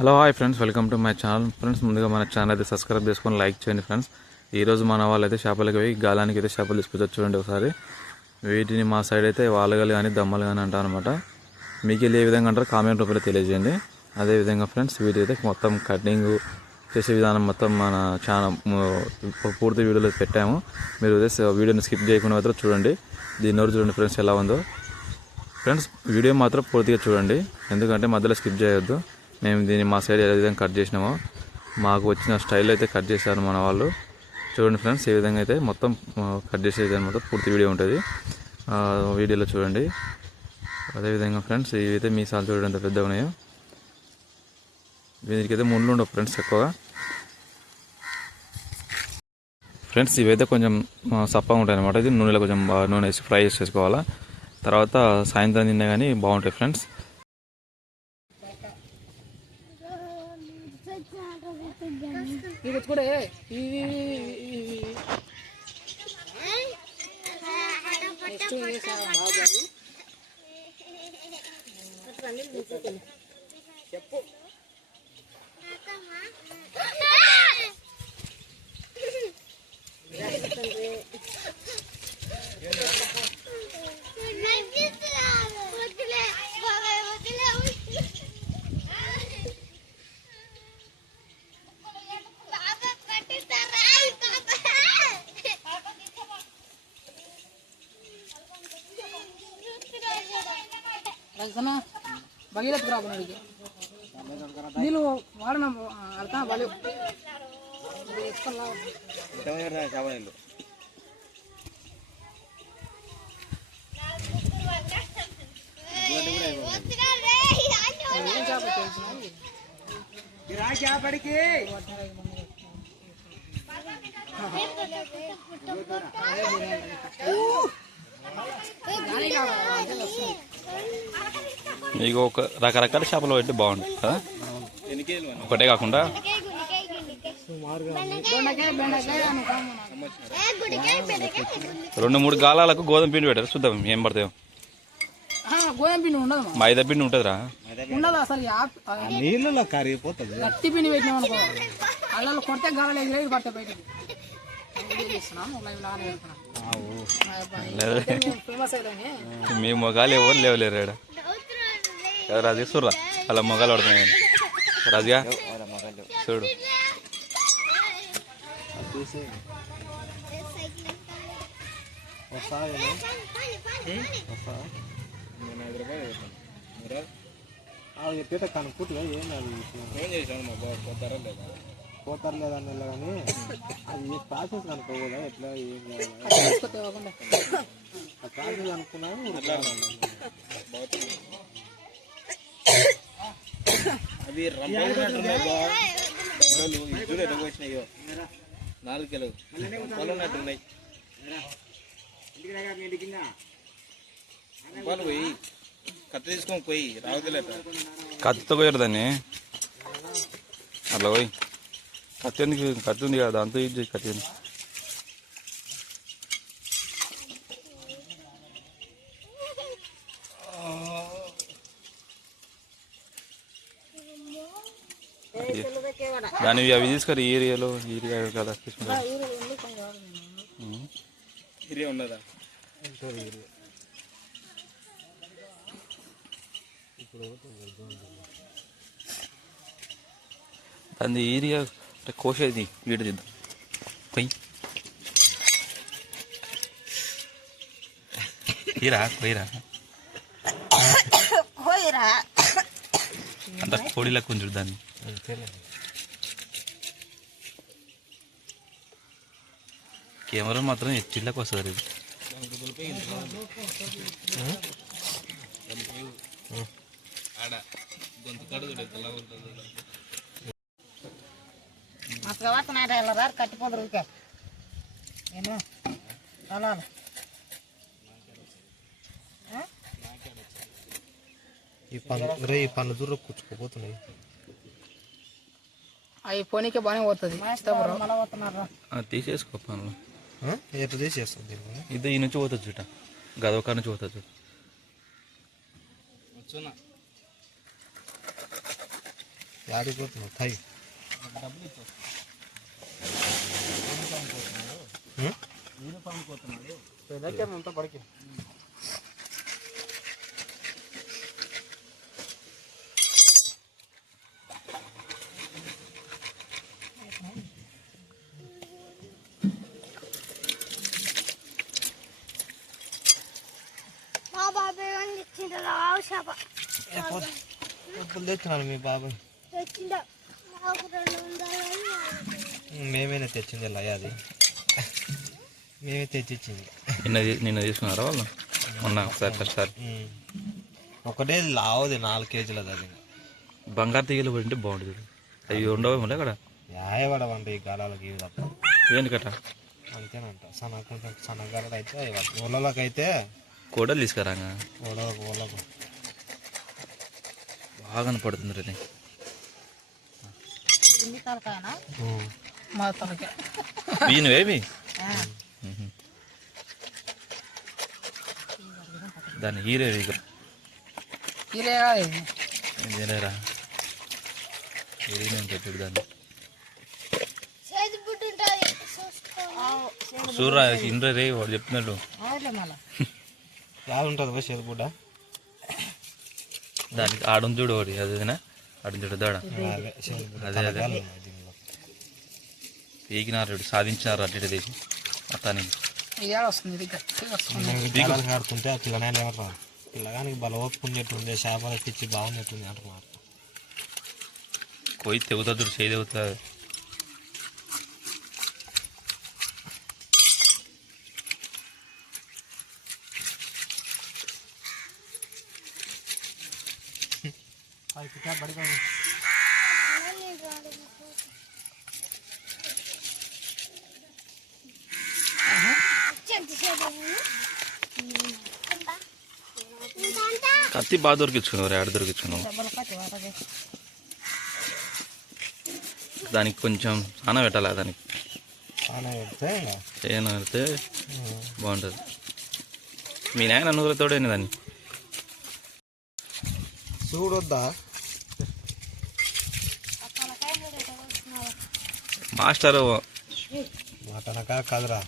Hello hi friends, welcome to my channel. Friends, ముందుగా మన channel అయితే సబ్స్క్రైబ్ చేసుకొని లైక్ చేయండి. ఫ్రెండ్స్, ఈరోజు మన వాళ్ళు అయితే చేపలకి పోయి గాలానికి అయితే చేపలు తీసుకొచ్చి చూడండి ఒకసారి. వీటిని మా సైడ్ అయితే వాళ్ళగలు కానీ దమ్మలు కానీ అంటారు అనమాట. మీకు వెళ్ళి ఏ విధంగా అంటారో కామెంట్ రూపంలో తెలియజేయండి. అదేవిధంగా ఫ్రెండ్స్, వీటి అయితే మొత్తం కటింగ్ చేసే విధానం మొత్తం మన ఛానల్ పూర్తి వీడియోలో పెట్టాము. మీరు వీడియోని స్కిప్ చేయకుండా మాత్రం చూడండి. దీని వరకు చూడండి ఫ్రెండ్స్ ఎలా ఉందో. ఫ్రెండ్స్, వీడియో మాత్రం పూర్తిగా చూడండి, ఎందుకంటే మధ్యలో స్కిప్ చేయొద్దు. మేము దీన్ని మా సైడ్ ఏ విధంగా కట్ చేసినామో మాకు వచ్చిన స్టైల్ అయితే కట్ చేశారు మన వాళ్ళు. చూడండి ఫ్రెండ్స్, ఏ విధంగా అయితే మొత్తం కట్ చేసేది అనమాట. పూర్తి వీడియో ఉంటుంది, వీడియోలో చూడండి. అదేవిధంగా ఫ్రెండ్స్, ఇవైతే మీసాలు చూడండి ఎంత పెద్దగా ఉన్నాయో. వీటికైతే ముళ్ళు ఉండవు ఫ్రెండ్స్ ఎక్కువగా. ఫ్రెండ్స్, ఇవైతే కొంచెం సప్పగా ఉంటాయి అనమాట. ఇది నూనెలో కొంచెం నూనె వేసి ఫ్రై చేసుకోవాలా. తర్వాత సాయంత్రం తిన్నా కానీ బాగుంటాయి ఫ్రెండ్స్. కూడా చెప్పు భగీరథ రాబోనాడికి నీళ్ళు వాడిన అర్థం వాళ్ళు పడికి మీకు ఒక రకరకాల చేపలు పెట్టి బాగుంటుంది కదా, ఒకటే కాకుండా. రెండు మూడు గాలాలకు గోధుమ పిండి పెట్టారు, చూద్దాం ఏం పడతాయో. గోధుమ పిండి ఉండదు, మైదా పిండి ఉంటుందిరా. ఉండదు అసలు, నీళ్ళలో కరిగిపోతుంది. గట్టి పిండి పెట్టినామనుకో అల్లలో కొడితే గాలాలు ఎగిరేది పడతాయి బయటకి. మీ మొగాలు ఎవరు లేవలేరు ఇక్కడ. రాజు చూడరా, అలా మొగాలు పడుతున్నాయి. రాజుగా చూడు, కనుక్కుంటుగా ఏం చేశాను పోతారు లేదన్న కానీ అది ప్రాసెస్ కనుక్కోదా ఎట్లా ఏం ప్రాసెస్ అనుకున్నాను. అవి వచ్చినాయో 4 కిలో పొలన్నట్టున్నాయి. పోయి కత్తి తీసుకొని పోయి రావట్లేదు. కత్తితో పోయారు దాన్ని అట్లా పోయి. కత్తి ఎందుకు, కత్తి ఉంది కదా దాంతో యూజ్ చేసి కత్తి. దాని అవి తీసుకొని ఏరియాలో కదా తీసుకుంటారు. ఏరియా ఉన్నదా దాని ఏరియా కోసేది వీడు తీద్దాం పోయి. పోయిరా అంత కోడిలా కొంచెం దాన్ని. కెమెరా మాత్రం చిల్లకి వస్తుంది. కట్టిపోదు నేను అలా ఈ పన్ను దూరం కూర్చుకోపోతున్నాయి. అవి పోనీకే బాగానే పోతుంది. తీసేసుకో పనులు ఎప్పుడు తీసేస్తుంది. ఇది ఈ నుంచి పోతుంది చూట, గదవకాడ నుంచి పోతుంది చూట. ఆడిపోతున్నావు థై అంతా పడికి ఎప్పుడు తెచ్చినాను మీ బాబాయ్ మేమేనే తెచ్చింది ఇలా అది మేమే తెచ్చిచ్చింది నిన్న తీసుకున్నారా వాళ్ళు మొన్న ఒకసారి ఒకటే లావుది 4 కేజీలది అది బంగారు తీగలు పడింటే బాగుంటుంది అవి ఉండవు మళ్ళీ అక్కడ యాయపడవండి ఈ గాలాలకి ఇవి తప్ప ఏంటికట అంతేనంట కొంచెం సన్నగారలు అయితే ఊళ్ళలోకి అయితే కోడలు తీసుకురాగా ఊళ్ళకు బాగా కనపడుతుంది రే మా తలకాయ ఈయనవేమి దాన్ని హీరే ఇదే కాదు ఇది. ఇదేలేరా ఏమేమి పెట్టాడు దాన్ని చూడరా ఇంద్ర రే వాడు చెప్తున్నాడు యాద ఉంటుంది బస్ చేతి బుడ్డ దానికి ఆడుంది చూడు వాడి అదేనా ఆడుంది చూడు దాడ అదే అదే పీకినారు సాధించినారు అడ్డు తీసి మొత్తానికి ఇదే వస్తుంది ఇది గట్టిగా వస్తుంది ఆడుతుంటే ఆ పిల్లనాయన ఎవరు రాదు పిల్లగానికి బల ఓపుకున్నట్టుంది చేపలు ఎక్కించి బాగున్నట్టుంది అంటున్నారు కొయ్యి తెగుతుంది చూడు చేయి తెగుతుంది కత్తి బాగా దొరికించుకున్నావు ఆడ దొరికించుకున్నావు దానికి కొంచెం సానా పెట్టాలి దానికి చేయను పెడితే బాగుంటుంది మీ నాయన అనుగులతోడైన దాన్ని చూడొద్దా మాస్టర్ మటనకా కాదురా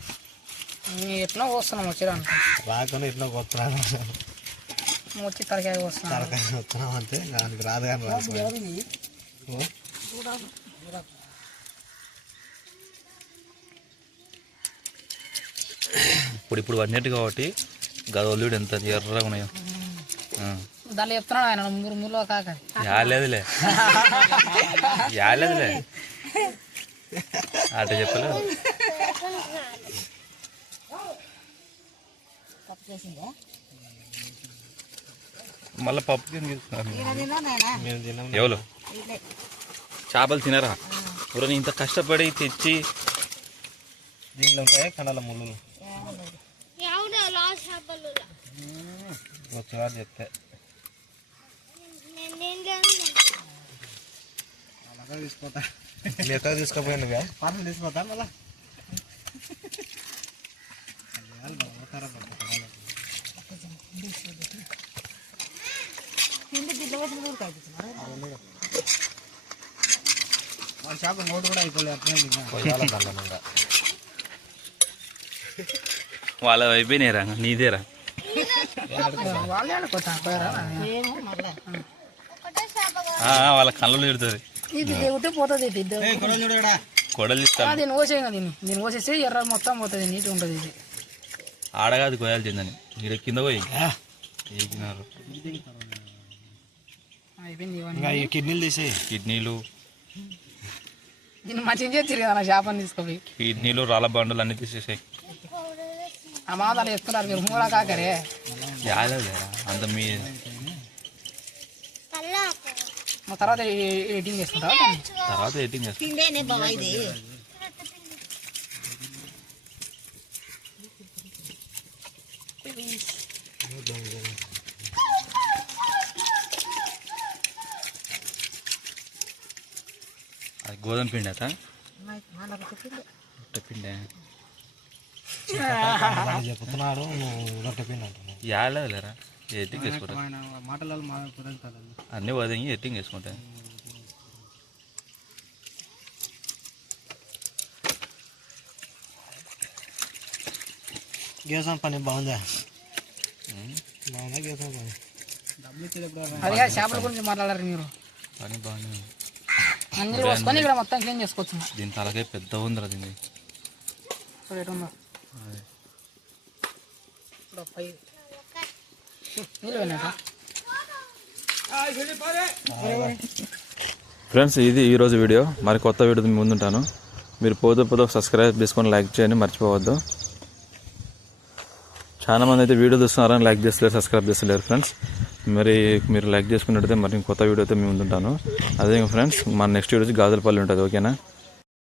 ఎట్లా వస్తున్నాం వచ్చిరాను రాకుండా ఇట్లా కొత్తరాను వచ్చి తలకాయ వస్తున్నాం తలకాయ వస్తున్నాం అంతే దానికి రాదు కానీ రాదు ఇప్పుడు పడినట్టు కాబట్టి గదవల్లుడు ఎంత ఎర్రగా ఉన్నాయో దాన్ని చెప్తున్నాడు ఆయన ములో కాక యాలేదులే యాలేదులే అట చెప్పలేదు మళ్ళీ పప్పు తీసుకున్నారు ఎవరు చేపలు తినరా ఎవరైనా ఇంత కష్టపడి తెచ్చి దీనిలో ఉంటాయి కండల ముళ్ళు వచ్చేవాడు చెప్తే తీసుకుపోతా ఎక్కడ తీసుకుపోయినవే పాటలు తీసుకుపోతా మళ్ళా చేప నోటు కూడా అయిపోలేదు వాళ్ళ అయిపోయినాయిరా నీదేరా వాళ్ళే అనుకోతా వాళ్ళ కళ్ళు తిడుతుంది ఇది దేవుటే పోతుంది ఇది కొడలు ఇస్తాను దీన్ని కోసేయి కదా దీన్ని కోసేసి ఎర్ర మొత్తం పోతుంది నీట్గా ఉంటుంది ఇది ఆడగాది కోయాల్సిందని ఇక్కడ కింద పోయి ఎక్కినారు అయిపోయింది ఈ కిడ్నీలు తీసి కిడ్నీలు దీన్ని మంచిగా చేస్తారు కదా నా చేపని తీసుకుపోయి కిడ్నీలు రాళ్ళ బండలు అన్నీ తీసేసాయి ఆ మాదాలు చెప్తున్నారు మీరు మూలా కాకరే యాలేదులేరా అంత మీ మా తర్వాత ఎడిటింగ్ చేసుకుంటావా తర్వాత ఎడిటింగ్ చేస్తాం అది గోధుమ పిండి అత పిండి చెప్తున్నాడు నువ్వు రొట్టెపిండి అంటున్నావు యాలేదులేరా ఎడిటింగ్ చేసుకుంటా మాటలలో అన్నీ వదిలి ఎడిటింగ్ చేసుకుంటా గేసం పని బాగుందా బాగుందా గేసం పని అదే చేపల గురించి మాట్లాడారు మీరు. పని బాగానే ఉంది. అన్ని వసుకొని ఇక్కడ మొత్తం క్లీన్ చేసుకోవచ్చు. దీని తలకే పెద్ద ఉందిరా దీన్ని. ఇప్పుడు ఎటు ఉందో ఇప్పుడు పై నీళ్ళు పోయినాయా? ఫ్రెండ్స్ ఇది ఈరోజు వీడియో. మరి కొత్త వీడియో మీ ముందుంటాను. మీరు పోతే సబ్స్క్రైబ్ చేసుకొని లైక్ చేయండి మర్చిపోవద్దు. చాలామంది అయితే వీడియో చూస్తున్నారని లైక్ చేస్తలేరు, సబ్స్క్రైబ్ చేస్తలేరు ఫ్రెండ్స్. మరి మీరు లైక్ చేసుకున్నట్టయితే మరి కొత్త వీడియో అయితే మీ ముందుంటాను. అదే ఫ్రెండ్స్ మన నెక్స్ట్ వీడియో గాజులపల్లి ఉంటుంది. ఓకేనా?